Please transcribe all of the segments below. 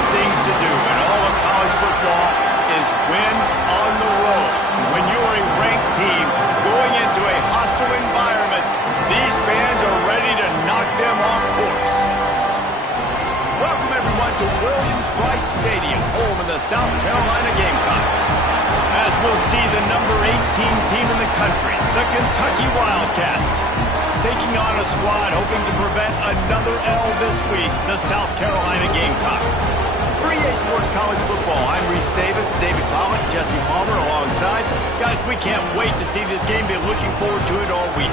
hardest things to do in all of college football is win on the road. When you're a ranked team going into a hostile environment, these fans are ready to knock them off course. Welcome, everyone, to Williams-Brice Stadium, home of the South Carolina Gamecocks. As we'll see the number 18 team in the country, the Kentucky Wildcats, taking on a squad hoping to prevent another L this week, the South Carolina Gamecocks. For EA Sports College Football, I'm Reese Davis, David Pollock, Jesse Palmer alongside. Guys, we can't wait to see this game. Been looking forward to it all week.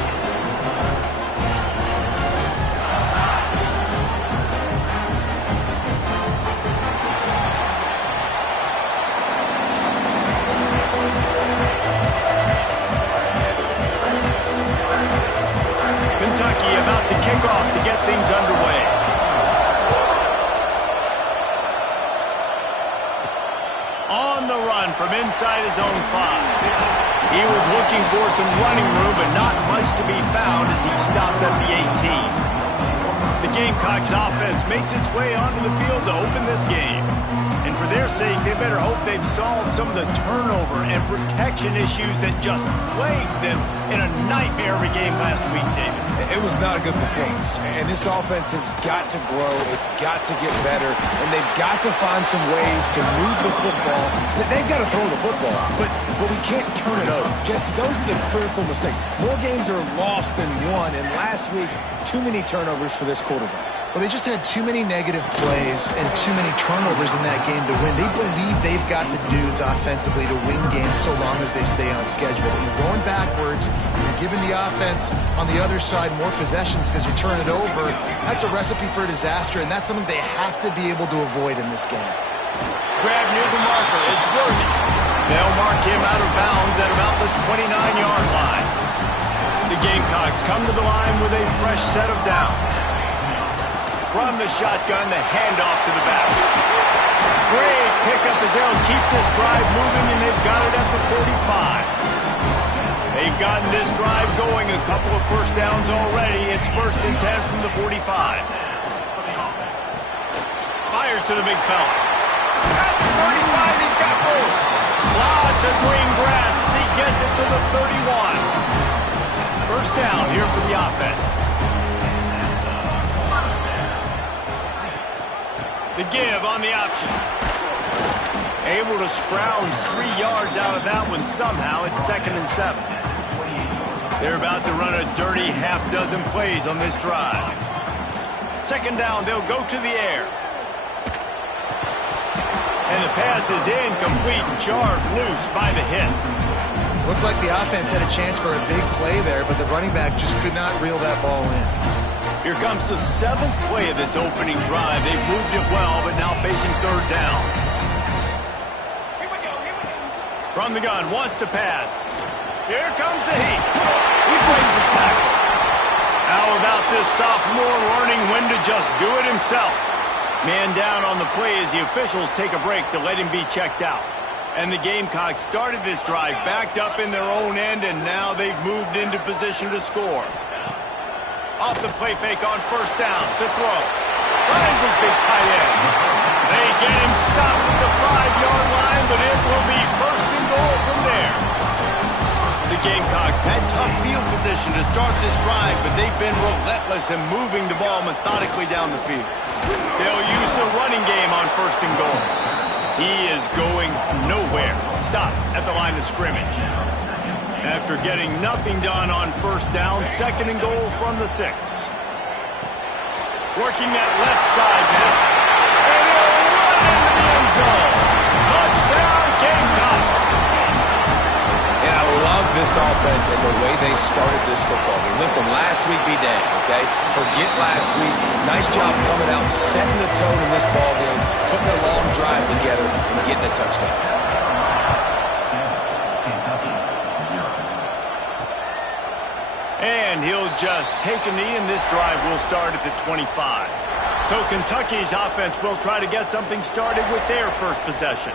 Kentucky about to kick off to get things underway. On the run from inside his own 5. He was looking for some running room, but not much to be found as he stopped at the 18. The Gamecocks offense makes its way onto the field to open this game. And for their sake, they better hope they've solved some of the turnover and protection issues that just plagued them in a nightmare of a game last week, David. It was not a good performance, and this offense has got to grow. It's got to get better, and they've got to find some ways to move the football. They've got to throw the football, but we can't turn it over. Jesse, those are the critical mistakes. More games are lost than won, and last week, too many turnovers for this quarterback. Well, they just had too many negative plays and too many turnovers in that game to win. They believe they've got the dudes offensively to win games so long as they stay on schedule. But you're going backwards, you're giving the offense on the other side more possessions because you turn it over. That's a recipe for disaster, and that's something they have to be able to avoid in this game. Grab near the marker. It's Worthy. They'll mark him out of bounds at about the 29-yard line. The Gamecocks come to the line with a fresh set of downs. From the shotgun, the handoff to the back. Great pickup as they'll keep this drive moving, and they've got it at the 45. They've gotten this drive going, a couple of first downs already. It's 1st and 10 from the 45. Fires to the big fella. At the 35, he's got room. Lots of green grass as he gets it to the 31. First down here for the offense. The give on the option. Able to scrounge 3 yards out of that one somehow. It's 2nd and 7. They're about to run a dirty half-dozen plays on this drive. 2nd down, they'll go to the air. And the pass is incomplete and jarred loose by the hit. Looked like the offense had a chance for a big play there, but the running back just could not reel that ball in. Here comes the 7th play of this opening drive. They've moved it well, but now facing 3rd down. From the gun, wants to pass. Here comes the heat. He brings the tackle. How about this sophomore learning when to just do it himself? Man down on the play as the officials take a break to let him be checked out. And the Gamecocks started this drive backed up in their own end, and now they've moved into position to score. Off the play fake on 1st down to throw. Finds his big tight end. They get him stopped at the 5-yard line, but it will be 1st and goal from there. The Gamecocks had tough field position to start this drive, but they've been relentless in moving the ball methodically down the field. They'll use the running game on 1st and goal. He is going nowhere. Stop at the line of scrimmage. After getting nothing done on 1st down, 2nd and goal from the 6. Working that left side now. And he'll run into the end zone. Touchdown, Gamecocks. And I love this offense and the way they started this football game. Listen, last week be dang, okay? Forget last week. Nice job coming out, setting the tone in this ball game, putting a long drive together, and getting a touchdown. And he'll just take a knee, and this drive will start at the 25. So Kentucky's offense will try to get something started with their first possession.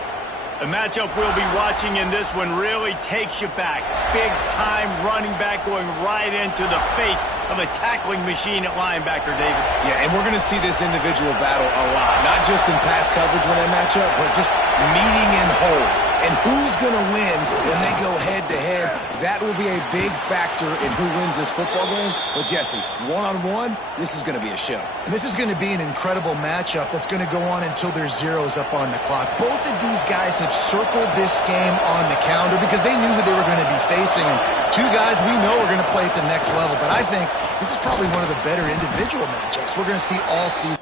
The matchup we'll be watching in this one really takes you back. Big-time running back going right into the face of a tackling machine at linebacker, David. Yeah, and we're going to see this individual battle a lot. Not just in pass coverage when they match up, but just meeting in holes. And who's going to win when they go head-to-head? That will be a big factor in who wins this football game. But, Jesse, one-on-one, this is going to be a show. And this is going to be an incredible matchup that's going to go on until there's zeros up on the clock. Both of these guys have circled this game on the calendar because they knew who they were going to be facing. And two guys we know are going to play at the next level. But I think this is probably one of the better individual matchups we're going to see all season.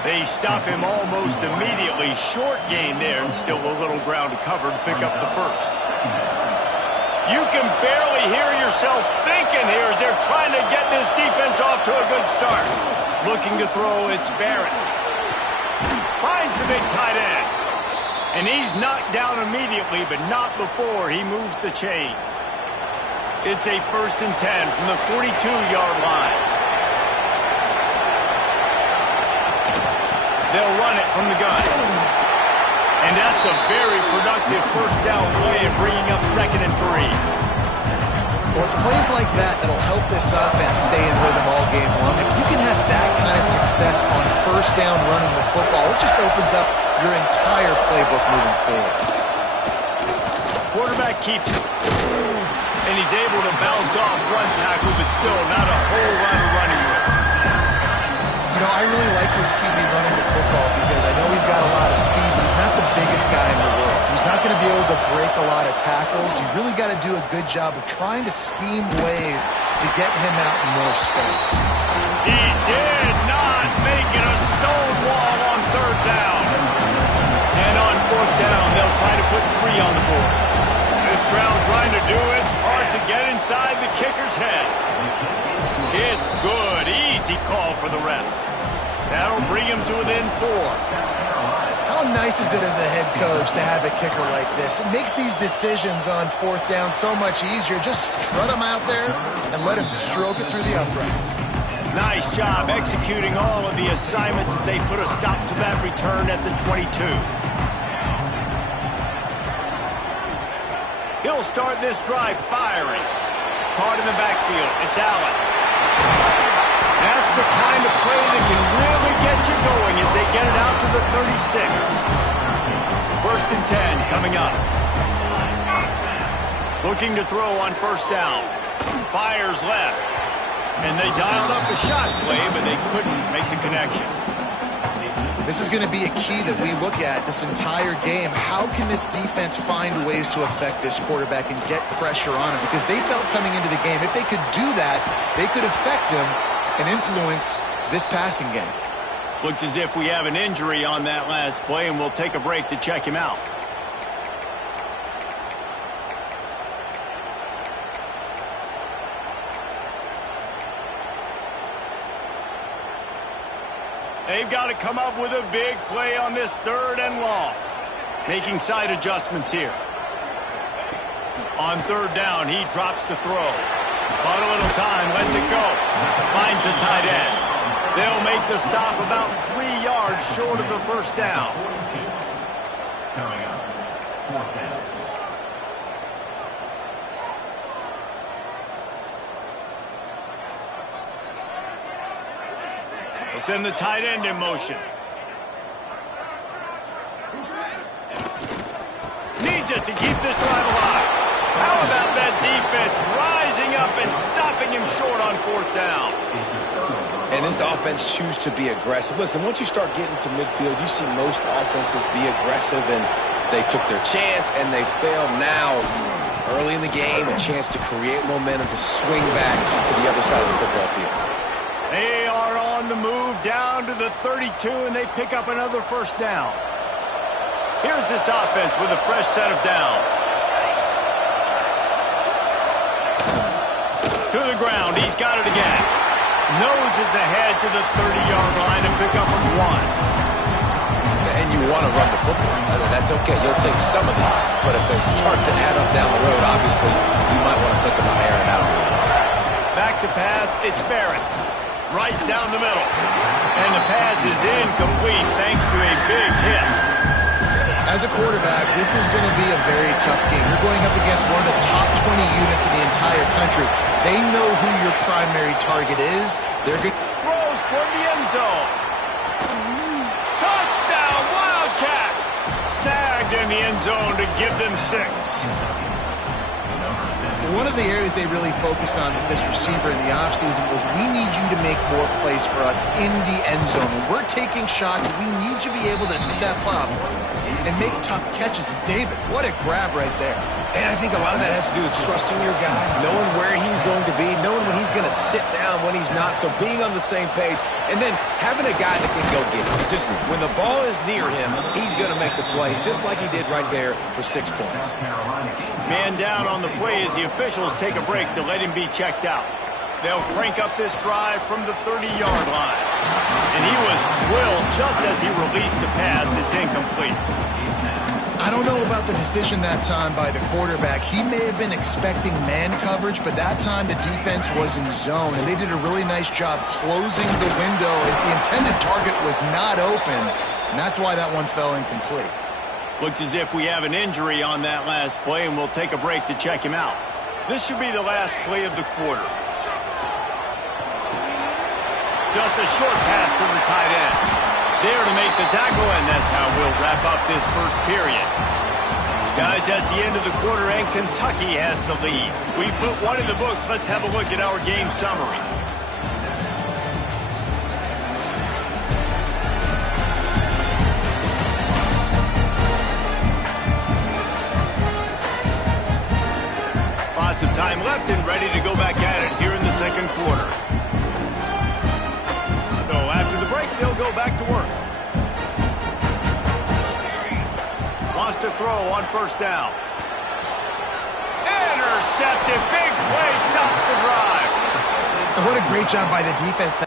They stop him almost immediately. Short gain there, and still a little ground to cover to pick up the first. You can barely hear yourself thinking here as they're trying to get this defense off to a good start. Looking to throw, it's Barrett. Finds the big tight end. And he's knocked down immediately, but not before he moves the chains. It's a 1st and 10 from the 42-yard line. They'll run it from the gun. And that's a very productive first down play and bringing up 2nd and 3. Well, it's plays like that that'll help this offense stay in rhythm all game long. If you can have that kind of success on first down running the football, it just opens up your entire playbook moving forward. Quarterback keeps it. And he's able to bounce off one tackle, but still not a whole lot of running room. You know, I really like this QB running the football because I know he's got a lot of speed, but he's not the biggest guy in the world. So he's not going to be able to break a lot of tackles. You really got to do a good job of trying to scheme ways to get him out in more space. He did not make it a stone wall on 3rd down. And on 4th down, they'll try to put 3 on the board. This crowd trying to do it's hard to get inside the kicker's head. It's good. Easy call for the refs. That'll bring him to within 4. How nice is it as a head coach to have a kicker like this? It makes these decisions on 4th down so much easier. Just strut him out there and let him stroke it through the uprights. Nice job executing all of the assignments as they put a stop to that return at the 22. He'll start this drive firing. Caught in the backfield. It's Allen. That's the kind of play that can really get you going as they get it out to the 36. 1st and 10 coming up. Looking to throw on 1st down. Fires left. And they dialed up a shot play, but they couldn't make the connection. This is going to be a key that we look at this entire game. How can this defense find ways to affect this quarterback and get pressure on him? Because they felt coming into the game, if they could do that, they could affect him and influence this passing game. Looks as if we have an injury on that last play, and we'll take a break to check him out. They've got to come up with a big play on this 3rd and long. Making side adjustments here. On 3rd down, he drops to throw. But a little time, lets it go. Finds the tight end. They'll make the stop about 3 yards short of the 1st down. They'll send the tight end in motion. Needs it to keep this drive alive. How about that defense rising up and stopping him short on 4th down? And this offense choose to be aggressive. Listen, once you start getting to midfield, you see most offenses be aggressive, and they took their chance, and they failed now. Early in the game, a chance to create momentum to swing back to the other side of the football field. They are on the move down to the 32, and they pick up another 1st down. Here's this offense with a fresh set of downs. To the ground. He's got it again. Noses ahead to the 30-yard line to pick up a 1. And you want to run the football. That's okay. You'll take some of these. But if they start to add up down the road, obviously, you might want to think about airing out. Back to pass. It's Barrett. Right down the middle. And the pass is incomplete thanks to a big hit. As a quarterback, this is going to be a very tough game. You're going up against one of the top 20 units in the entire country. They know who your primary target is. They're good. Throws toward the end zone. Touchdown, Wildcats! Snagged in the end zone to give them 6. One of the areas they really focused on with this receiver in the offseason was we need you to make more plays for us in the end zone. When we're taking shots, we need you to be able to step up and make tough catches. And David, what a grab right there. And I think a lot of that has to do with trusting your guy, knowing where he's going to be, knowing when he's going to sit down, when he's not, so being on the same page, and then having a guy that can go get it. Just when the ball is near him, he's going to make the play, just like he did right there for 6 points. Man down on the play as the officials take a break to let him be checked out. They'll crank up this drive from the 30-yard line. And he was drilled just as he released the pass. It's incomplete. I don't know about the decision that time by the quarterback. He may have been expecting man coverage, but that time the defense was in zone, and they did a really nice job closing the window. The intended target was not open, and that's why that one fell incomplete. Looks as if we have an injury on that last play, and we'll take a break to check him out. This should be the last play of the quarter. Just a short pass to the tight end. There to make the tackle, and that's how we'll wrap up this first period. Guys, that's the end of the quarter, and Kentucky has the lead. We put one in the books. Let's have a look at our game summary. Lots of time left and ready to go back at it here in the second quarter. So after the break, they'll go back to work. Wants to throw on first down. Intercepted. Big play. Stops the drive. And what a great job by the defense.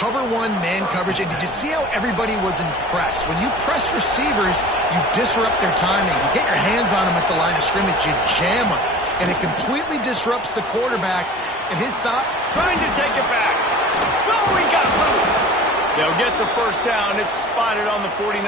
Cover one, man coverage, and did you see how everybody was impressed? When you press receivers, you disrupt their timing. You get your hands on them at the line of scrimmage, you jam them, and it completely disrupts the quarterback. And his thought? Trying to take it back. Oh, he got loose. They'll get the first down. It's spotted on the 49.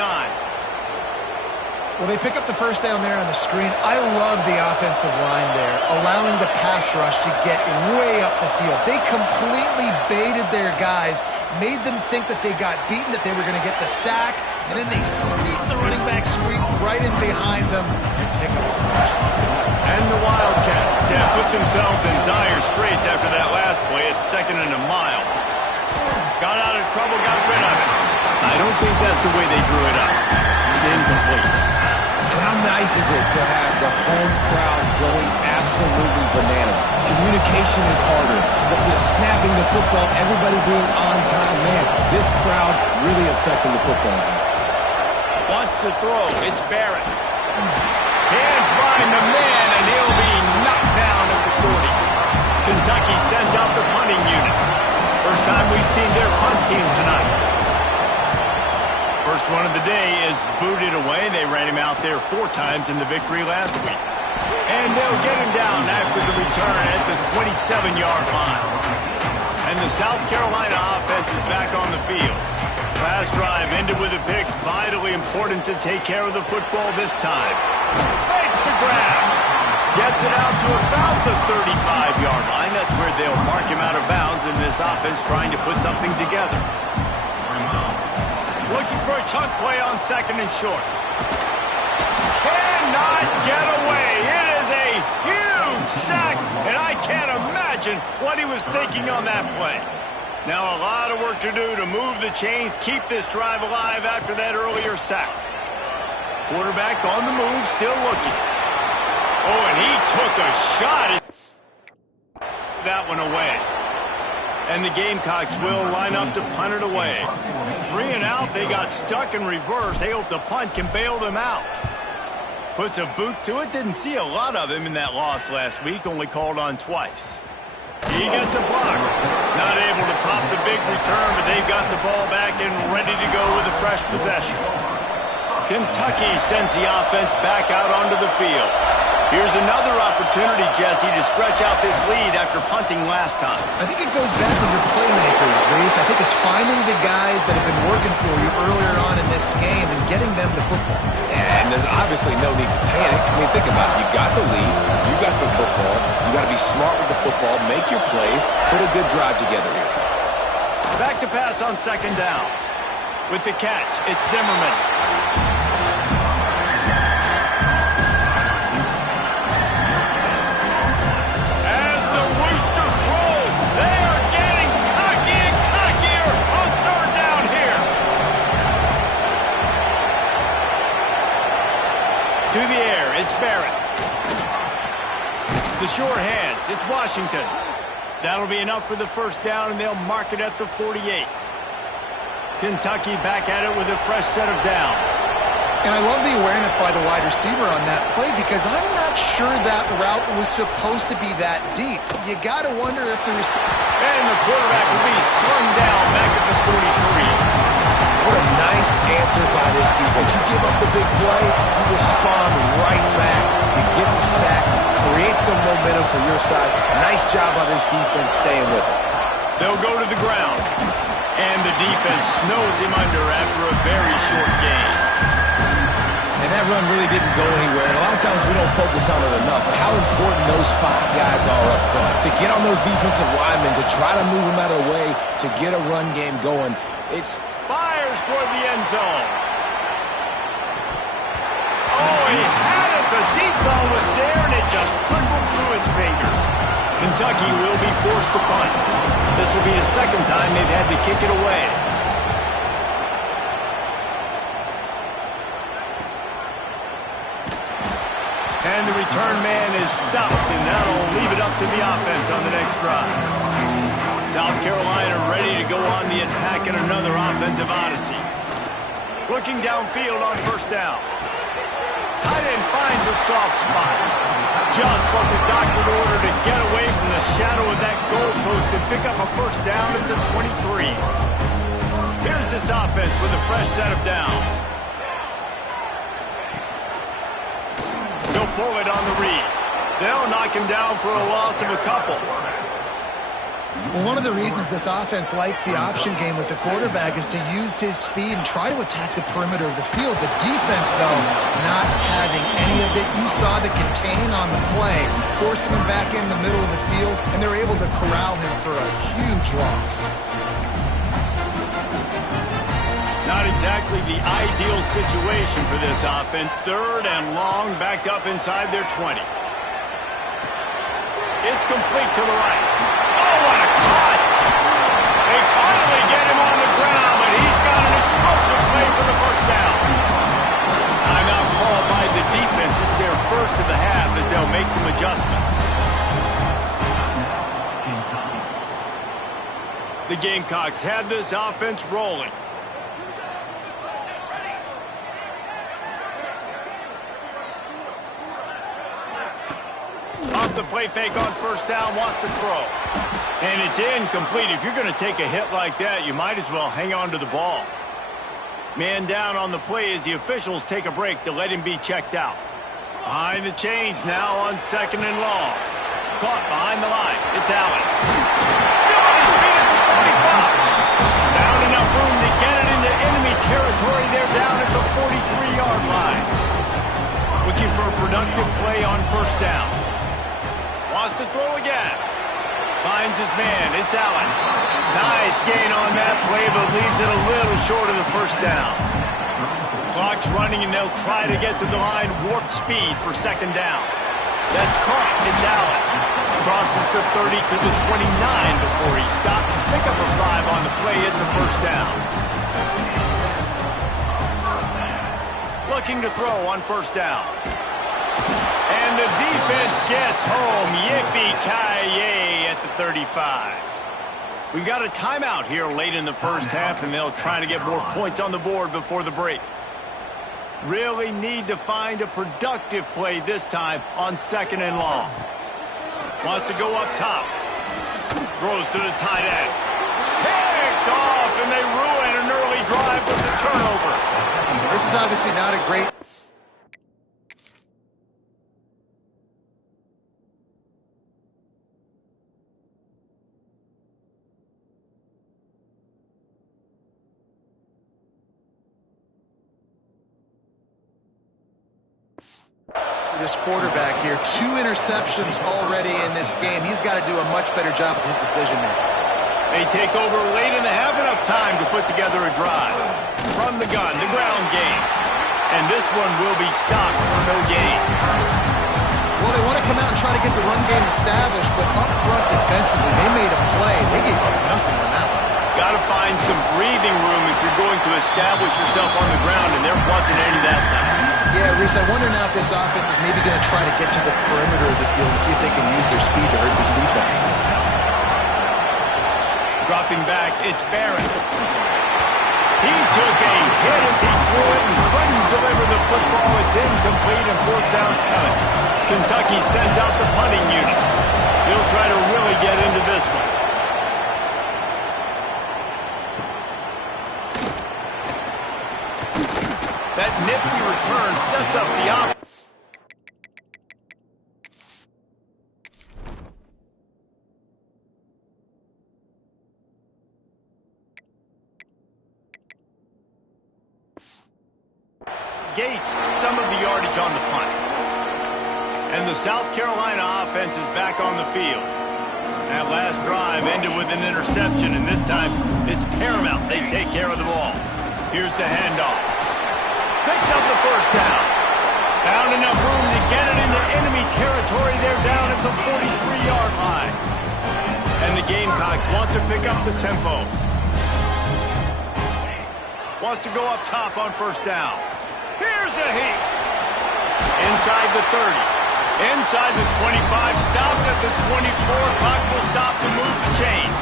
Well, they pick up the first down there on the screen. I love the offensive line there, allowing the pass rush to get way up the field. They completely baited their guys, made them think that they got beaten, that they were going to get the sack, and then they sneaked the running back screen right in behind them and pick up the first. And the Wildcats have put themselves in dire straits after that last play. It's 2nd and a mile. Got out of trouble, got rid of it. I don't think that's the way they drew it up. Incomplete. And how nice is it to have the home crowd going absolutely bananas? Communication is harder, but just snapping the football, everybody being on time, man, this crowd really affecting the football game. Wants to throw. It's Barrett. Can't find the man, and he'll be knocked down at the 40. Kentucky sends out the punting unit. First time we've seen their punt team tonight. First one of the day is booted away. They ran him out there 4 times in the victory last week. And they'll get him down after the return at the 27-yard line. And the South Carolina offense is back on the field. Last drive ended with a pick. Vitally important to take care of the football this time. Makes the grab. Gets it out to about the 35-yard line. That's where they'll mark him out of bounds in this offense trying to put something together. Looking for a chunk play on 2nd and short. Cannot get away. It is a huge sack, and I can't imagine what he was thinking on that play. Now a lot of work to do to move the chains, keep this drive alive after that earlier sack. Quarterback on the move, still looking. Oh, and he took a shot. That one away. And the Gamecocks will line up to punt it away. 3 and out, they got stuck in reverse. They hope the punt can bail them out. Puts a boot to it. Didn't see a lot of him in that loss last week, only called on twice. He gets a block. Not able to pop the big return, but they've got the ball back and ready to go with a fresh possession. Kentucky sends the offense back out onto the field. Here's another opportunity, Jesse, to stretch out this lead after punting last time. I think it goes back to your playmakers, Reese. I think it's finding the guys that have been working for you earlier on in this game and getting them the football. Yeah, and there's obviously no need to panic. I mean, think about it. You got the lead. You got the football. You got to be smart with the football, make your plays, put a good drive together here. Back to pass on second down. With the catch, it's Zimmerman. To the air, it's Barrett. The sure hands, it's Washington. That'll be enough for the first down, and they'll mark it at the 48. Kentucky back at it with a fresh set of downs. And I love the awareness by the wide receiver on that play because I'm not sure that route was supposed to be that deep. You got to wonder if the receiver... And the quarterback will be slung down back at the 43. What a nice answer by this defense. You give up the big play, you respond right back. You get the sack, create some momentum for your side. Nice job by this defense staying with it. They'll go to the ground. And the defense snows him under after a very short game. And that run really didn't go anywhere. And a lot of times we don't focus on it enough. But how important those 5 guys are up front. To get on those defensive linemen, to try to move them out of the way, to get a run game going. It's... Fires toward the end zone. Oh, he had it. The deep ball was there, and it just trickled through his fingers. Kentucky will be forced to punt. This will be the second time they've had to kick it away. And the return man is stopped, and that'll leave it up to the offense on the next drive. South Carolina ready to go on the attack in another offensive odyssey. Looking downfield on first down. Tight end finds a soft spot. Just what the doctor ordered to get away from the shadow of that goalpost and pick up a first down at the 23. Here's this offense with a fresh set of downs. They'll pull it on the read. They'll knock him down for a loss of a couple. Well, one of the reasons this offense likes the option game with the quarterback is to use his speed and try to attack the perimeter of the field. The defense, though, not having any of it. You saw the contain on the play, forcing him back in the middle of the field, and they're able to corral him for a huge loss. Not exactly the ideal situation for this offense. 3rd and long, backed up inside their 20. It's complete to the right. Oh, what a cut! They finally get him on the ground, but he's got an explosive play for the first down. Timeout called by the defense. It's their first of the half as they'll make some adjustments. The Gamecocks have this offense rolling. Off the play fake on first down, wants to throw. And it's incomplete. If you're going to take a hit like that, you might as well hang on to the ball. Man down on the play as the officials take a break to let him be checked out. Behind the chains now on 2nd and long. Caught behind the line. It's Allen. Still on his feet at the 45. Found enough room to get it into enemy territory. They're down at the 43-yard line. Looking for a productive play on first down. Wants to throw again. Finds his man. It's Allen. Nice gain on that play, but leaves it a little short of the first down. Clock's running, and they'll try to get to the line. Warp speed for second down. That's caught. It's Allen. Crosses the 30 to the 29 before he stopped. Pick up a 5 on the play. It's a first down. Looking to throw on first down. And the defense gets home. Yippee-ki-yay at the 35. We've got a timeout here late in the first half, and they'll try to get more points on the board before the break. Really need to find a productive play this time on 2nd and long. Wants to go up top. Throws to the tight end. Picked off, and they ruin an early drive with the turnover. This is obviously not a great... This quarterback here, 2 interceptions already in this game. He's got to do a much better job with his decision-making. They take over late and they have enough time to put together a drive. From the gun, the ground game. And this one will be stopped for no gain. Well, they want to come out and try to get the run game established, but up front defensively, they made a play. They gave up nothing on that one. Got to find some breathing room if you're going to establish yourself on the ground, and there wasn't any that time. Yeah, Reese, I wonder now if this offense is maybe going to try to get to the perimeter of the field and see if they can use their speed to hurt this defense. Dropping back, it's Barrett. He took a hit as he threw it and couldn't deliver the football. It's incomplete and 4th down's coming. Kentucky sends out the punting unit. He'll try to really get into this one. That nifty return sets up the offense. Gates some of the yardage on the punt. And the South Carolina offense is back on the field. That last drive ended with an interception, and this time it's paramount they take care of the ball. Here's the handoff. Picks up the 1st down. Found enough room to get it into enemy territory. They're down at the 43-yard line. And the Gamecocks want to pick up the tempo. Wants to go up top on 1st down. Here's a heat. Inside the 30. Inside the 25. Stopped at the 24. Clock will stop to move the chains.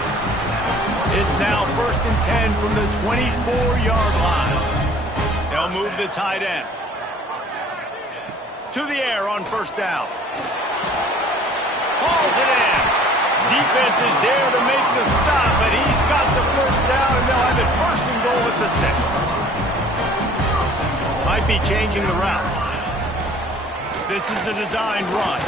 It's now 1st and 10 from the 24-yard line. They'll move the tight end. To the air on 1st down. Hauls it in. Defense is there to make the stop, but he's got the 1st down, and they'll have it 1st and goal at the 6. Might be changing the route. This is a designed run.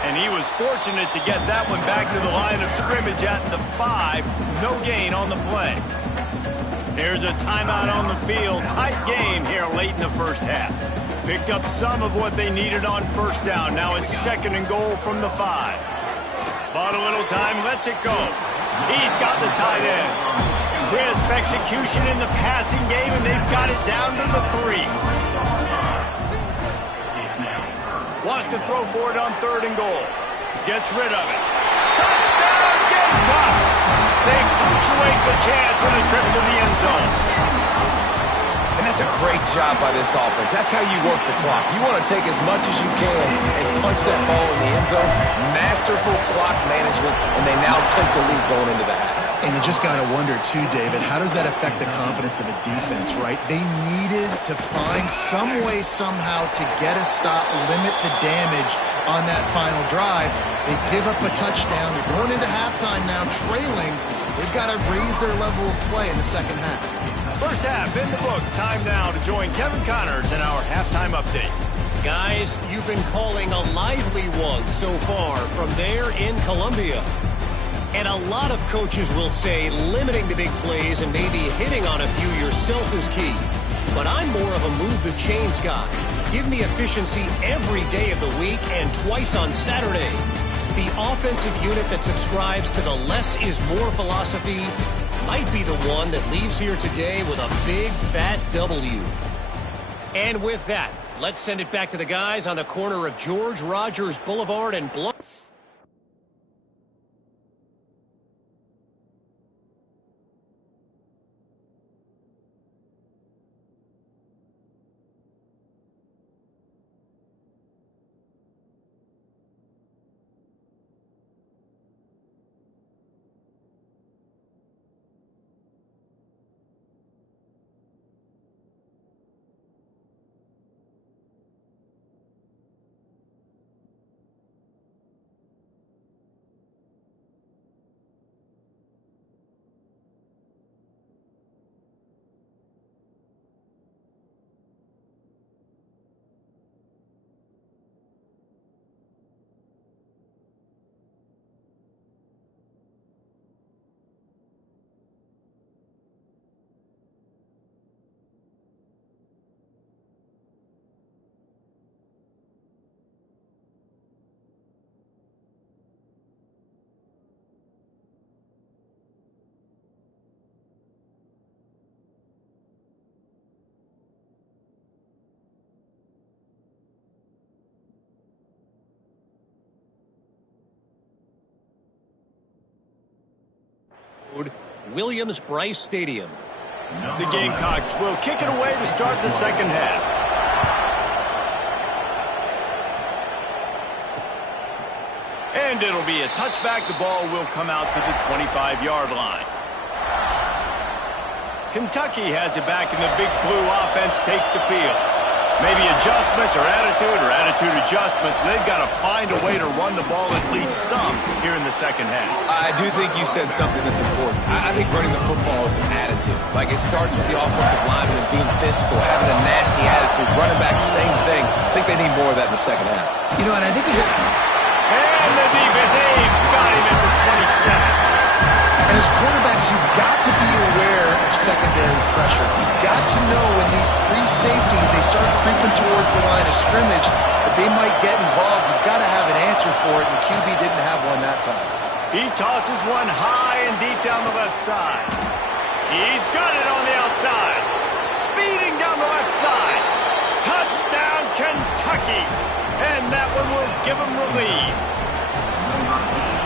And he was fortunate to get that one back to the line of scrimmage at the 5. No gain on the play. There's a timeout on the field. Tight game here late in the first half. Picked up some of what they needed on 1st down. Now it's 2nd and goal from the 5. Bought a little time, lets it go. He's got the tight end. Crisp execution in the passing game, and they've got it down to the 3. Wants to throw for it on 3rd and goal. Gets rid of it. Touchdown, Gamecocks! They punctuate the chance with a trip to the end zone. And that's a great job by this offense. That's how you work the clock. You want to take as much as you can and punch that ball in the end zone. Masterful clock management, and they now take the lead going into the half. And you just got to wonder, too, David, how does that affect the confidence of a defense, right? They needed to find some way, somehow, to get a stop, limit the damage on that final drive. They give up a touchdown. They're going into halftime now, trailing. They've got to raise their level of play in the 2nd half. First half in the books. Time now to join Kevin Connors in our halftime update. Guys, you've been calling a lively one so far from there in Columbia. And a lot of coaches will say limiting the big plays and maybe hitting on a few yourself is key. But I'm more of a move the chains guy. Give me efficiency every day of the week and twice on Saturday. The offensive unit that subscribes to the less is more philosophy might be the one that leaves here today with a big fat W. And with that, let's send it back to the guys on the corner of George Rogers Boulevard and Bluff. Williams-Brice Stadium. The Gamecocks will kick it away to start the second half. And it'll be a touchback. The ball will come out to the 25-yard line. Kentucky has it back, and the big blue offense takes the field. Maybe adjustments or attitude adjustments. They've got to find a way to run the ball at least some here in the second half. I do think you said something that's important. I think running the football is an attitude. Like, it starts with the offensive lineman and being physical, having a nasty attitude. Running back, same thing. I think they need more of that in the second half. You know, and I think And the defense, got him at the 27. And as quarterbacks, you've got to be aware of secondary pressure. You've got to know when these free safeties, they start creeping towards the line of scrimmage, that they might get involved. You've got to have an answer for it, and QB didn't have one that time. He tosses one high and deep down the left side. He's got it on the outside. Speeding down the left side. Touchdown, Kentucky. And that one will give him the lead.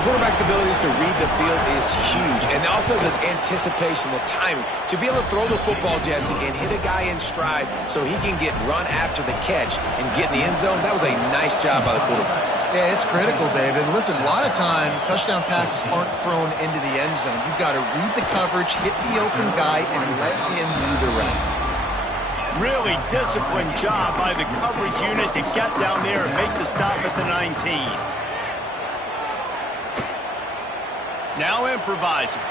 Quarterback's abilities to read the field is huge, and also the anticipation, the timing. To be able to throw the football, Jesse, and hit a guy in stride so he can get run after the catch and get in the end zone, that was a nice job by the quarterback. Yeah, it's critical, David. And listen, a lot of times, touchdown passes aren't thrown into the end zone. You've got to read the coverage, hit the open guy, and let him do the rest. Really disciplined job by the coverage unit to get down there and make the stop at the 19. Now improvising.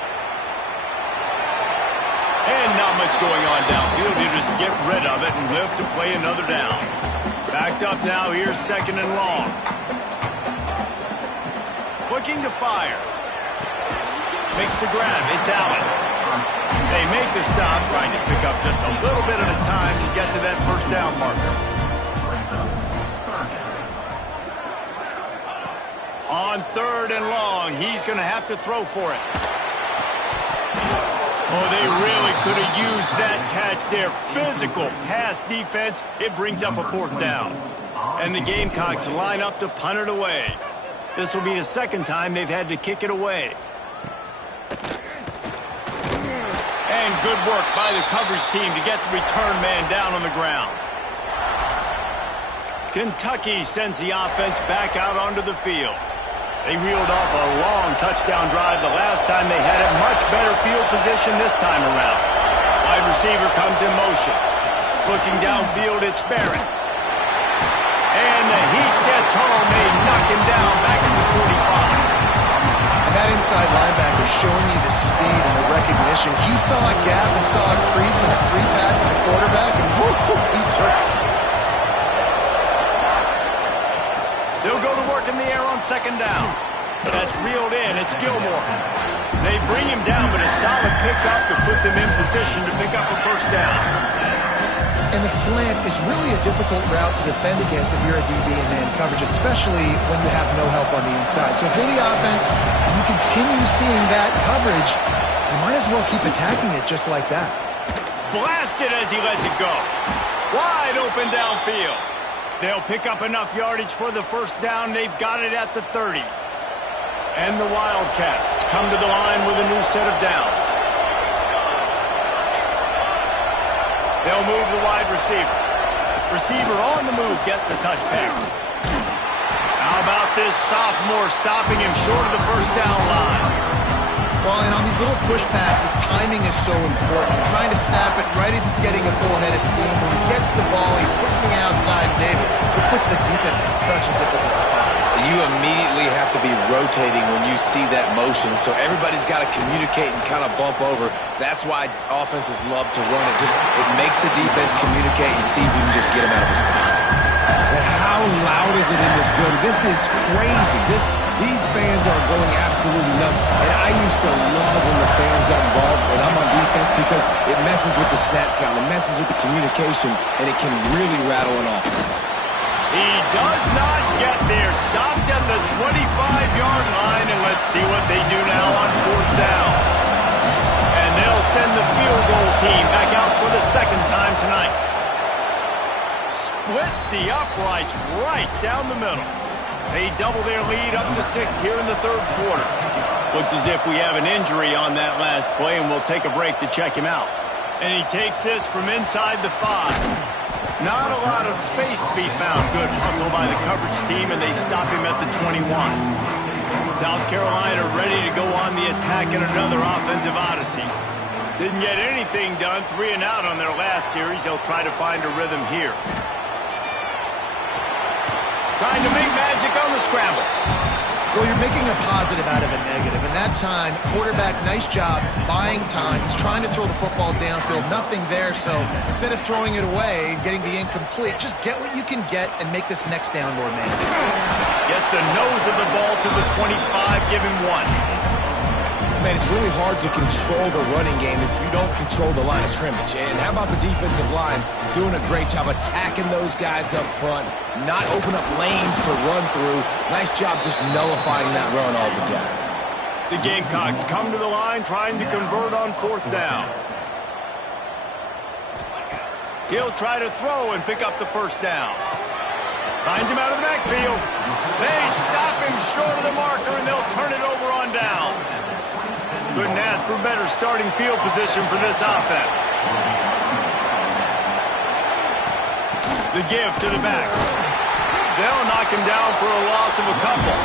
And not much going on downfield. You just get rid of it and live to play another down. Backed up now. Here's second and long. Looking to fire. Makes the grab. It's Allen. They make the stop, trying to pick up just a little bit at a time to get to that first down marker. On third and long, he's going to have to throw for it. Oh, they really could have used that catch there. Physical pass defense. It brings up a fourth down. And the Gamecocks line up to punt it away. This will be the second time they've had to kick it away. And good work by the coverage team to get the return man down on the ground. Kentucky sends the offense back out onto the field. They reeled off a long touchdown drive the last time they had it. Much better field position this time around. Wide receiver comes in motion. Looking downfield, it's Barrett. And the heat gets home. They knock him down back at the 45. And that inside linebacker showing you the speed and the recognition. He saw a gap and saw a crease and a free path to the quarterback, and he took it. They'll go to work in the air on second down. But that's reeled in. It's Gilmore. They bring him down, but a solid pickup to put them in position to pick up a first down. And the slant is really a difficult route to defend against if you're a DB in man coverage, especially when you have no help on the inside. So if you're the offense and you continue seeing that coverage, you might as well keep attacking it just like that. Blasted as he lets it go. Wide open downfield. They'll pick up enough yardage for the first down. They've got it at the 30. And the Wildcats come to the line with a new set of downs. They'll move the wide receiver. Receiver on the move gets the touch pass. How about this sophomore stopping him short of the first down line? Well, and on these little push passes, timing is so important. Trying to snap it right as he's getting a full head of steam. When he gets the ball, he's hitting the outside, David. It puts the defense in such a difficult spot. You immediately have to be rotating when you see that motion, so everybody's got to communicate and kind of bump over. That's why offenses love to run it. It makes the defense communicate and see if you can just get him out of his spot. But how loud is it in this building? This is crazy. These fans are going absolutely nuts. And I used to love when the fans got involved when I'm on defense because it messes with the snap count, it messes with the communication, and it can really rattle an offense. He does not get there. Stopped at the 25-yard line, and let's see what they do now on fourth down. And they'll send the field goal team back out for the second time tonight. Splits the uprights right down the middle. They double their lead up to 6 here in the third quarter. Looks as if we have an injury on that last play, and we'll take a break to check him out. And he takes this from inside the 5. Not a lot of space to be found. Good hustle by the coverage team, and they stop him at the 21. South Carolina ready to go on the attack in another offensive odyssey. Didn't get anything done, 3 and out on their last series. They'll try to find a rhythm here. Trying to make magic on the scramble. Well, you're making a positive out of a negative. And that time, quarterback, nice job, buying time. He's trying to throw the football downfield. Nothing there, so instead of throwing it away, getting the incomplete, just get what you can get and make this next down more manageable. Gets the nose of the ball to the 25, give him 1. Man, it's really hard to control the running game if you don't control the line of scrimmage. And how about the defensive line doing a great job attacking those guys up front, not open up lanes to run through. Nice job just nullifying that run altogether. The Gamecocks come to the line trying to convert on 4th down. He'll try to throw and pick up the 1st down. Finds him out of the backfield. They stop him short of the marker, and they'll turn it over on downs. Couldn't ask for better starting field position for this offense. The give to the back. They'll knock him down for a loss of a couple.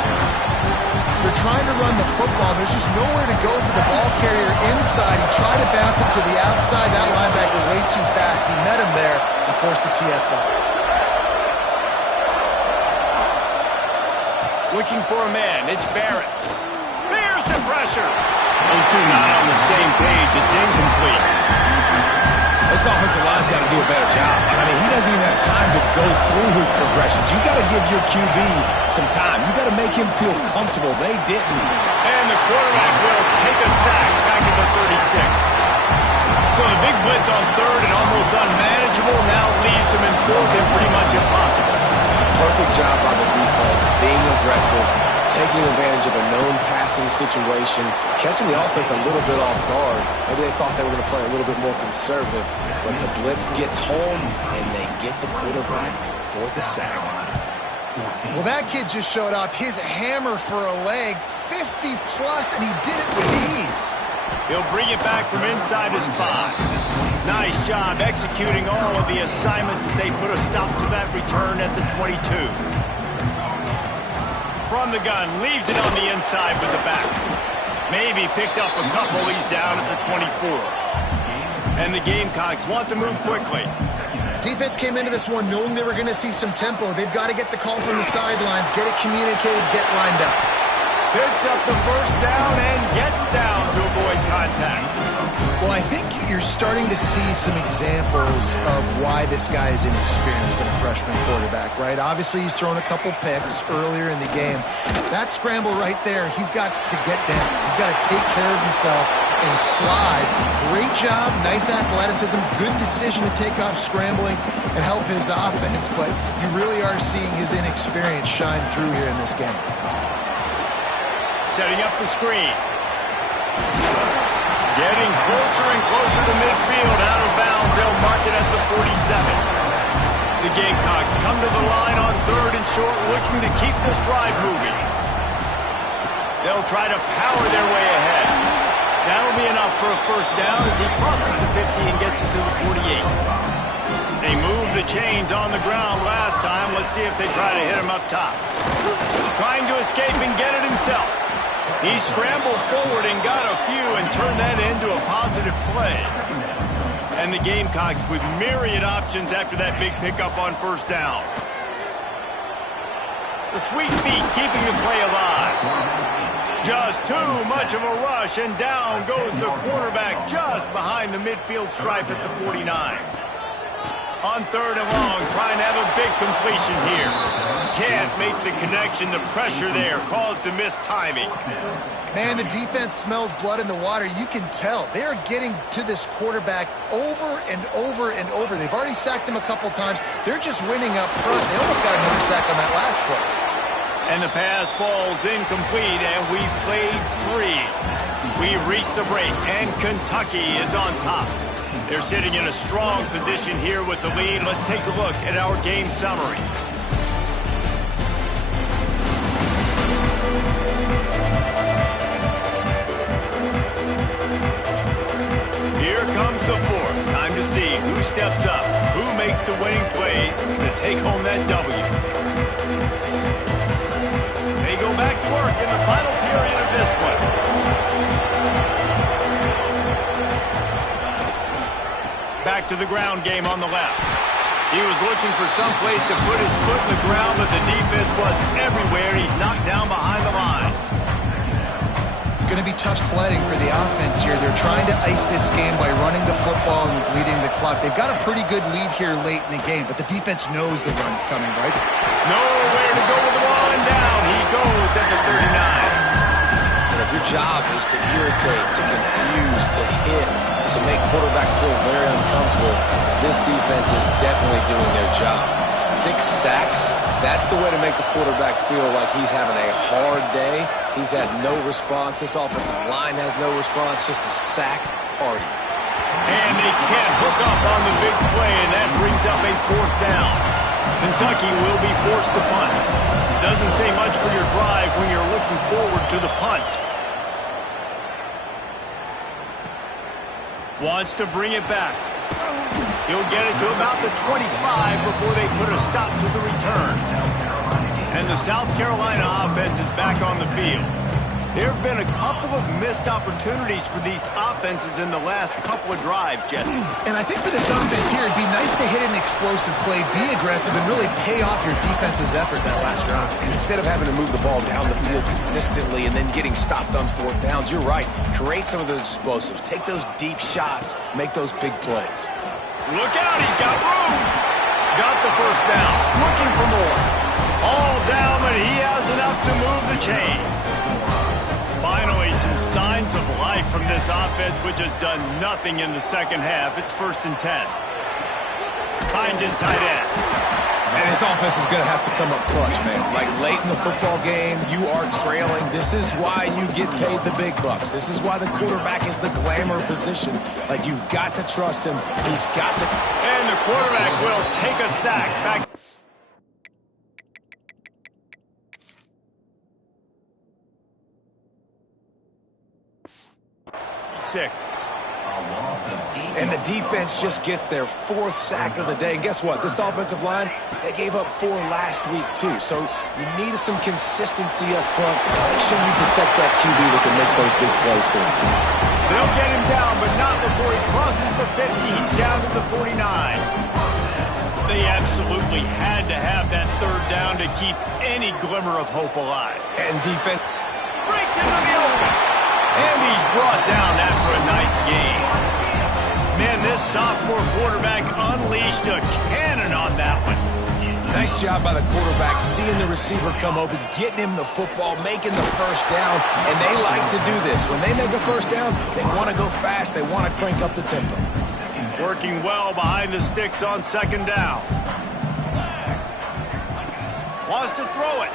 They're trying to run the football. There's just nowhere to go for the ball carrier inside. He tried to bounce it to the outside. That linebacker way too fast. He met him there and forced the TFL. Looking for a man. It's Barrett. There's the pressure. Those two not on the same page. It's incomplete. This offensive line's got to do a better job. I mean, he doesn't even have time to go through his progressions. You got to give your QB some time. You got to make him feel comfortable. They didn't. And the quarterback will take a sack back at the 36. So the big blitz on 3rd and almost unmanageable now leaves him in 4th and pretty much impossible. Perfect job by the defense, being aggressive, taking advantage of a known passing situation, catching the offense a little bit off guard. Maybe they thought they were going to play a little bit more conservative, but the blitz gets home, and they get the quarterback for the sack. Well, that kid just showed off his hammer for a leg, 50-plus, and he did it with ease. He'll bring it back from inside his 5. Nice job executing all of the assignments as they put a stop to that return at the 22. From the gun, leaves it on the inside with the back. Maybe picked up a couple. He's down at the 24. And the Gamecocks want to move quickly. Defense came into this one knowing they were going to see some tempo. They've got to get the call from the sidelines, get it communicated, get lined up. Picks up the 1st down and gets down to avoid contact. Well, I think you're starting to see some examples of why this guy is inexperienced in a freshman quarterback, right? Obviously, he's thrown a couple picks earlier in the game. That scramble right there, he's got to get down. He's got to take care of himself and slide. Great job, nice athleticism, good decision to take off scrambling and help his offense, but you really are seeing his inexperience shine through here in this game. Setting up the screen. Getting closer and closer to midfield. Out of bounds. They'll mark it at the 47. The Gamecocks come to the line on 3rd and short, looking to keep this drive moving. They'll try to power their way ahead. That'll be enough for a 1st down as he crosses the 50 and gets it to the 48. They moved the chains on the ground last time. Let's see if they try to hit him up top. Trying to escape and get it himself. He scrambled forward and got a few and turned that into a positive play. And the Gamecocks with myriad options after that big pickup on 1st down. The sweet feet keeping the play alive. Just too much of a rush, and down goes the quarterback just behind the midfield stripe at the 49. On 3rd and long, trying to have a big completion here. Can't make the connection. The pressure there caused a missed timing. Man, the defense smells blood in the water. You can tell. They're getting to this quarterback over and over and over. They've already sacked him a couple times. They're just winning up front. They almost got another sack on that last play. And the pass falls incomplete, and we've played 3. We've reached the break, and Kentucky is on top. They're sitting in a strong position here with the lead. Let's take a look at our game summary. steps up. Who makes the winning plays to take home that W? They go back to work in the final period of this one. Back to the ground game on the left. He was looking for some place to put his foot in the ground, but the defense was everywhere. He's knocked down behind the line. It's going to be tough sledding for the offense here. They're trying to ice this game by running the football and bleeding the clock. They've got a pretty good lead here late in the game, but the defense knows the run's coming, right? Nowhere to go with the ball and down. He goes at the 39. And if your job is to irritate, to confuse, to hit, to make quarterbacks feel very uncomfortable, this defense is definitely doing their job. 6 sacks, that's the way to make the quarterback feel like he's having a hard day. He's had no response. This offensive line has no response, just a sack party. And they can't hook up on the big play, and that brings up a 4th down. Kentucky will be forced to punt. Doesn't say much for your drive when you're looking forward to the punt. Wants to bring it back. He'll get it to about the 25 before they put a stop to the return. And the South Carolina offense is back on the field. There have been a couple of missed opportunities for these offenses in the last couple of drives, Jesse. And I think for this offense here, it'd be nice to hit an explosive play, be aggressive, and really pay off your defense's effort that last round. And instead of having to move the ball down the field consistently and then getting stopped on 4th downs, you're right. Create some of those explosives. Take those deep shots. Make those big plays. Look out, he's got room. Got the 1st down. Looking for more. All down, but he has enough to move the chains. Finally, some signs of life from this offense, which has done nothing in the second half. It's 1st and 10. Finds his tight end. And this offense is going to have to come up clutch, man. Like late in the football game, you are trailing. This is why you get paid the big bucks. This is why the quarterback is the glamour position. Like, you've got to trust him. He's got to. And the quarterback will take a sack back. And the defense just gets their 4th sack of the day. And guess what? This offensive line, they gave up 4 last week, too. So you need some consistency up front. Make sure you protect that QB that can make those big plays for you. They'll get him down, but not before he crosses the 50. He's down to the 49. They absolutely had to have that 3rd down to keep any glimmer of hope alive. And defense breaks into the open. And he's brought down after a nice game. Man, this sophomore quarterback unleashed a cannon on that one. Nice job by the quarterback, seeing the receiver come open, getting him the football, making the 1st down. And they like to do this. When they make a 1st down, they want to go fast. They want to crank up the tempo. Working well behind the sticks on 2nd down. Wants to throw it.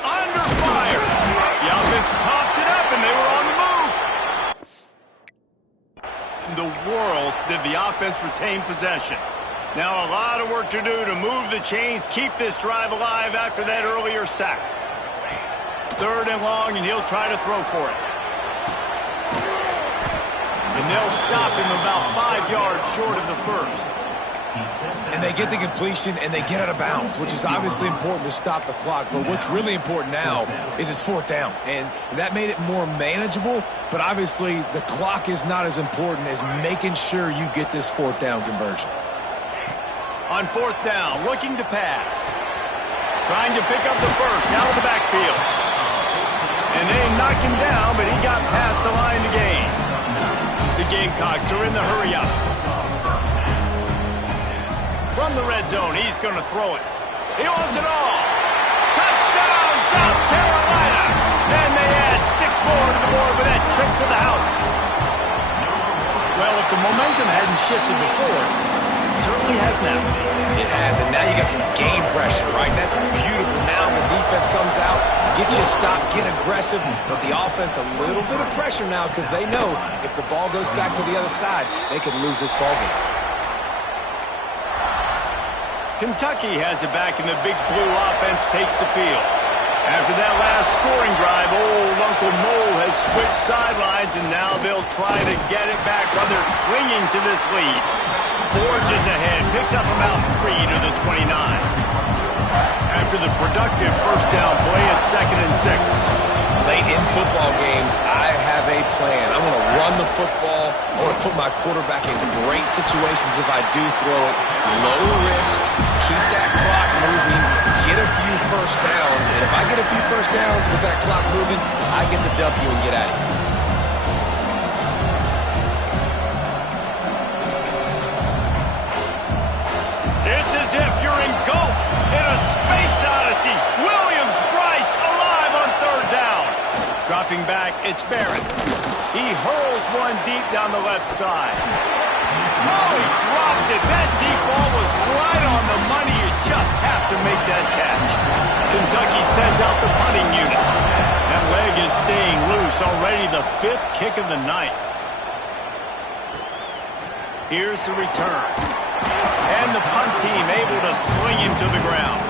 Under fire. The offense pops it up, and they were on the move. In the world did the offense retain possession. Now a lot of work to do to move the chains, keep this drive alive after that earlier sack. 3rd and long, and he'll try to throw for it. And they'll stop him about 5 yards short of the 1st. And they get the completion, and they get out of bounds, which is obviously important to stop the clock. But what's really important now is it's 4th down. And that made it more manageable, but obviously the clock is not as important as making sure you get this 4th down conversion. On 4th down, looking to pass. Trying to pick up the 1st out of the backfield. And they knocked him down, but he got past the line to gain. The Gamecocks are in the hurry-up. From the red zone, he's going to throw it. He wants it all. Touchdown, South Carolina. And they add 6 more to the board with that trip to the house. Well, if the momentum hadn't shifted before, it certainly has now. It has, and now you got some game pressure, right? That's beautiful. Now the defense comes out, get you a stop, get aggressive, but the offense a little bit of pressure now because they know if the ball goes back to the other side, they could lose this ball game. Kentucky has it back, and the big blue offense takes the field. After that last scoring drive, old Uncle Mo has switched sidelines, and now they'll try to get it back while they're clinging to this lead. Forges ahead, picks up about 3 to the 29. After the productive first down play, it's 2nd and 6. Late in football games, I have a plan. I want to run the football. I want to put my quarterback in great situations if I do throw it. Low risk, keep that clock moving, get a few first downs. And if I get a few first downs with that clock moving, I get the W and get out of here. It's as if you're engulfed in a space odyssey. Williams Bryce alive on 3rd down. Dropping back, it's Barrett. He hurls one deep down the left side. Oh, he dropped it. That deep ball was right on the money. You just have to make that catch. Kentucky sends out the punting unit. That leg is staying loose. Already the 5th kick of the night. Here's the return. And the punt team able to sling him to the ground.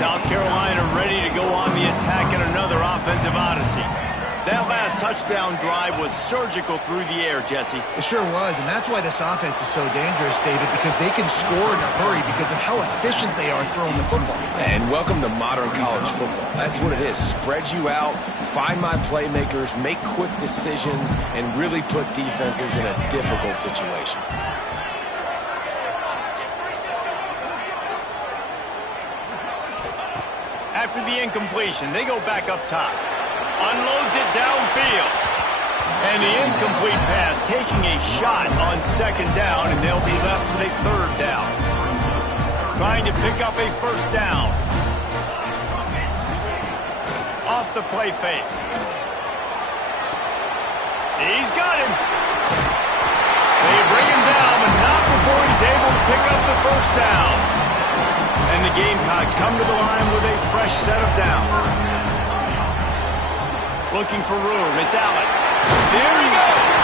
South Carolina ready to go on the attack in another offensive odyssey. That last touchdown drive was surgical through the air, Jesse. It sure was, and that's why this offense is so dangerous, David, because they can score in a hurry because of how efficient they are throwing the football. And welcome to modern college football. That's what it is. Spread you out, find my playmakers, make quick decisions, and really put defenses in a difficult situation. After the incompletion, they go back up top. Unloads it downfield. And the incomplete pass taking a shot on 2nd down, and they'll be left with a 3rd down. Trying to pick up a 1st down. Off the play fake. He's got him. They bring him down, but not before he's able to pick up the 1st down. And the Gamecocks come to the line with a fresh set of downs. Looking for room. It's Allen. There he goes.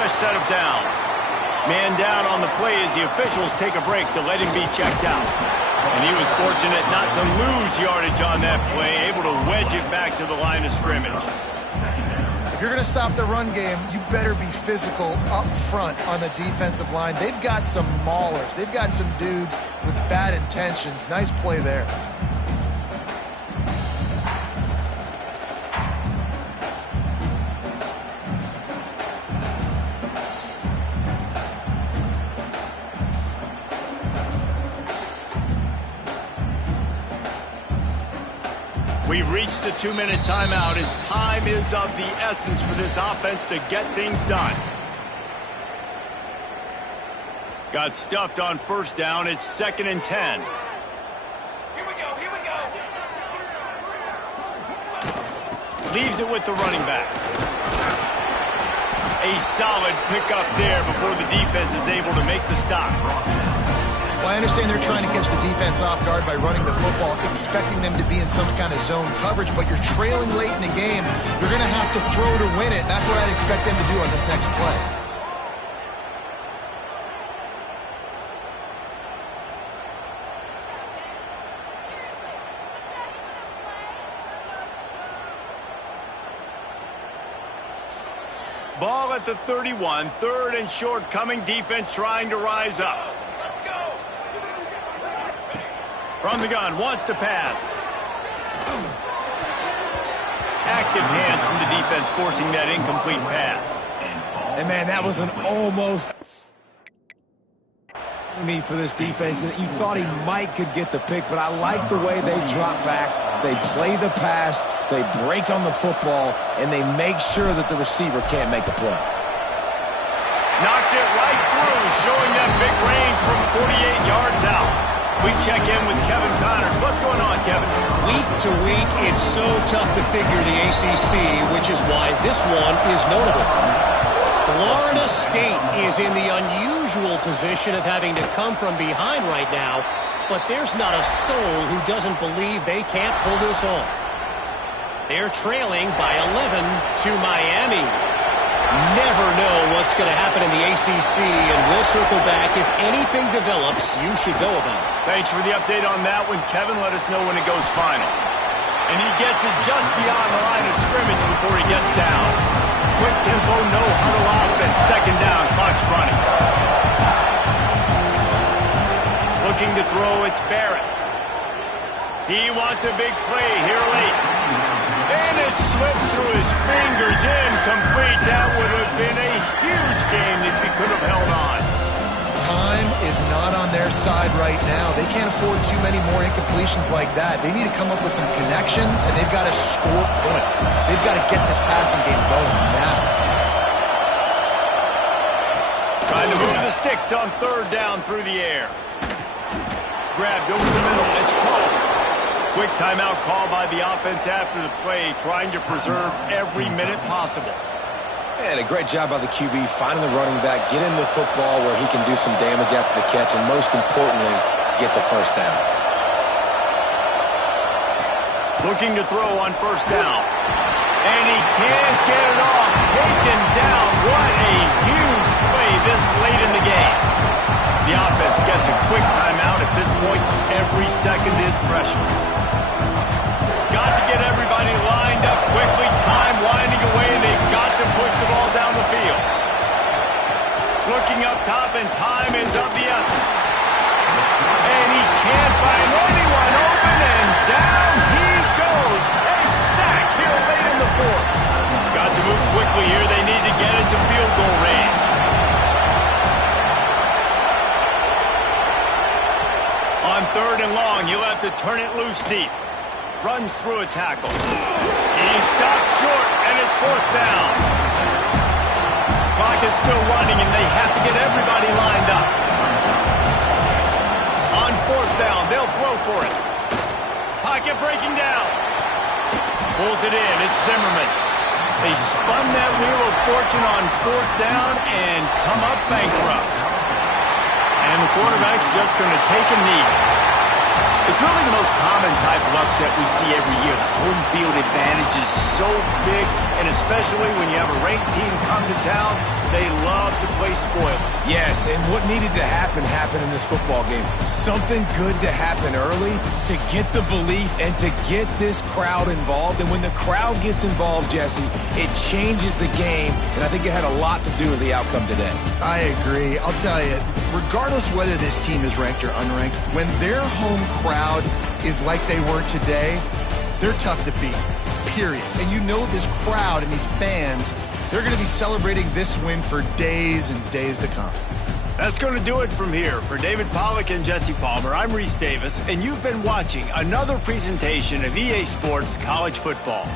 fresh set of downs. Man down on the play as the officials take a break to let him be checked out. And he was fortunate not to lose yardage on that play, able to wedge it back to the line of scrimmage. If you're going to stop the run game, you better be physical up front on the defensive line. They've got some maulers. They've got some dudes with bad intentions. Nice play there. We've reached the 2-minute timeout, and time is of the essence for this offense to get things done. Got stuffed on first down. It's 2nd and 10. Here we go, here we go. Leaves it with the running back. A solid pickup there before the defense is able to make the stop. Well, I understand they're trying to catch the defense off guard by running the football, expecting them to be in some kind of zone coverage, but you're trailing late in the game. You're going to have to throw to win it. That's what I'd expect them to do on this next play. Ball at the 31, 3rd and short coming, defense trying to rise up. From the gun, wants to pass. Active hands from the defense forcing that incomplete pass. And man, that was an almost need for this defense. You thought he might could get the pick, but I like the way they drop back. They play the pass, they break on the football, and they make sure that the receiver can't make a play. Knocked it right through, showing that big range from 48 yards out. We check in with Kevin Connors. What's going on, Kevin? Week to week, it's so tough to figure the ACC, which is why this one is notable. Florida State is in the unusual position of having to come from behind right now, but there's not a soul who doesn't believe they can't pull this off. They're trailing by 11 to Miami. Never know what's going to happen in the ACC, and we'll circle back. If anything develops, you should know about it. Thanks for the update on that one, Kevin. Let us know when it goes final. And he gets it just beyond the line of scrimmage before he gets down. Quick tempo, no huddle offense. 2nd down, clock's running. Looking to throw, it's Barrett. He wants a big play here late. And it slips through his fingers, incomplete. That would have been a huge game if he could have held on. Time is not on their side right now. They can't afford too many more incompletions like that. They need to come up with some connections, and they've got to score points. They've got to get this passing game going now. Trying to move the sticks on 3rd down through the air. Grabbed over the middle. It's Poe. Quick timeout call by the offense after the play, trying to preserve every minute possible. And a great job by the QB, finding the running back, get him the football where he can do some damage after the catch, and most importantly, get the first down. Looking to throw on 1st down. And he can't get it off. Taken down. What a huge play this late in the game. The offense gets a quick timeout. At this point, every second is precious. Got to get everybody lined up quickly. Time winding away, and they've got to push the ball down the field. Looking up top, and time is of the essence. And he can't find anyone open, and down he goes. A sack here late in the 4th. Got to move quickly here. They need to get into field goal range. On 3rd and long, he'll have to turn it loose deep. Runs through a tackle. He stopped short, and it's 4th down. Clock is still running, and they have to get everybody lined up. On 4th down, they'll throw for it. Pocket breaking down. Pulls it in. It's Zimmerman. They spun that wheel of fortune on 4th down and come up bankrupt. And the quarterback's just going to take a knee. It's really the most common type of upset we see every year. The home field advantage is so big, And especially when you have a ranked team come to town, they love to play spoiler. Yes, and what needed to happen happened in this football game. Something good to happen early to get the belief and to get this crowd involved. And when the crowd gets involved, Jesse, it changes the game, and I think it had a lot to do with the outcome today. I agree. I'll tell you, regardless whether this team is ranked or unranked, when their home crowd is like they were today, they're tough to beat, period. And you know this crowd and these fans, they're going to be celebrating this win for days and days to come. That's going to do it from here. For David Pollack and Jesse Palmer, I'm Reese Davis, and you've been watching another presentation of EA Sports College Football.